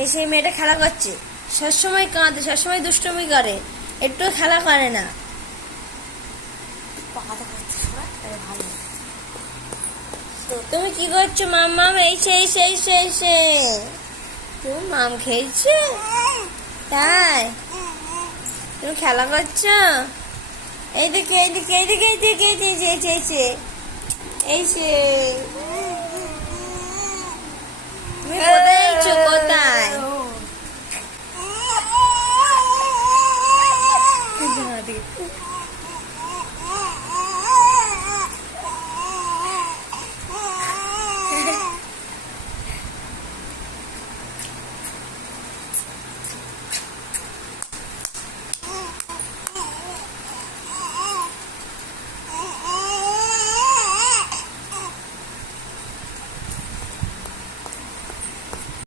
এই সেই মেয়েটা খেলা করছে সবসময় কাঁদে সবসময় দুষ্টমি করে একটু খেলা করে না তুমি কি করছ মাম মাম এই সে এই সে এই সে তুমি মাম খেয়েছো তাই তুমি খেলা করছ এইদিকে এইদিকে এইদিকে এইদিকে এই সে এই সে এই সে rico.